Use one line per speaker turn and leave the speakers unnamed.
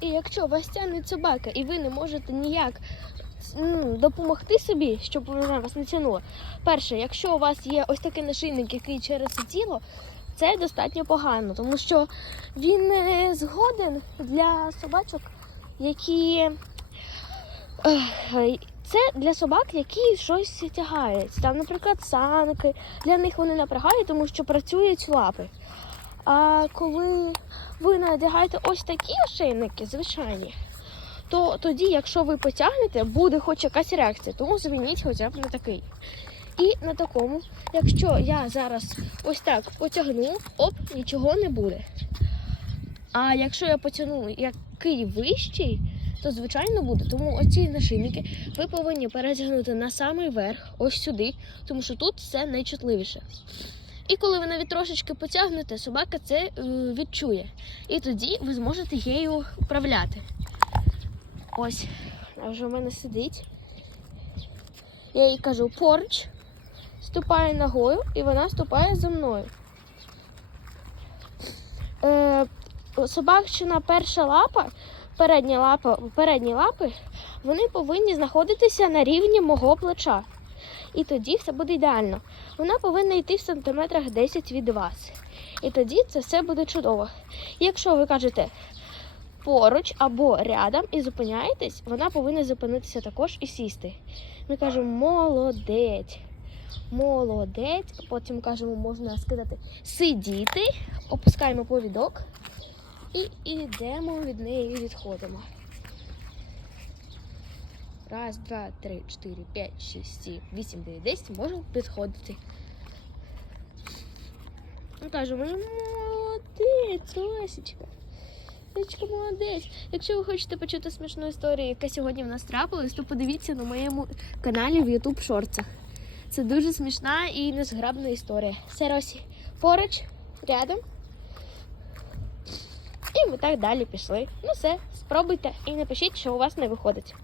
І якщо вас тягнуть собака, і ви не можете ніяк ну, допомогти собі, щоб вона вас не тягнула. Перше, якщо у вас є ось такий нашийник, який через тіло, це достатньо погано, тому що він не згоден для собачок, які. Це для собак, які щось тягають. Там, наприклад, санки. Для них вони напрягають, тому що працюють лапи. А коли ви надягаєте ось такі ошейники, звичайні, то тоді, якщо ви потягнете, буде хоч якась реакція, тому замініть хоча б на такий. І на такому, якщо я зараз ось так потягну, оп, нічого не буде. А якщо я потягну який вищий, то звичайно буде. Тому оці нашийники ви повинні перетягнути на самий верх, ось сюди, тому що тут все найчутливіше. І коли ви навіть трошечки потягнете, собака це е, відчує. І тоді ви зможете її управляти. Ось, вона вже в мене сидить. Я їй кажу поруч, ступає ногою, і вона ступає за мною. Е, собачина перша лапа, передня лапа, передні лапи, вони повинні знаходитися на рівні мого плеча. І тоді все буде ідеально. Вона повинна йти в сантиметрах 10 від вас. І тоді це все буде чудово. Якщо ви кажете поруч або рядом і зупиняєтесь, вона повинна зупинитися також і сісти. Ми кажемо молодець. Молодець. Потім кажемо, можна сказати сидіти, опускаємо повідок і йдемо від неї і відходимо. Раз, два, три, чотири, п'ять, шість, сім, вісім, дев'ять, десять. Можемо підходити. Ми кажемо, «Ну, молодець, Осічка. Осічка, молодець. Якщо ви хочете почути смішну історію, яка сьогодні в нас трапилась, то подивіться на моєму каналі в YouTube шорцах. Це дуже смішна і незграбна історія. Все, Росі, поруч, рядом. І ми так далі пішли. Ну все, спробуйте і напишіть, що у вас не виходить.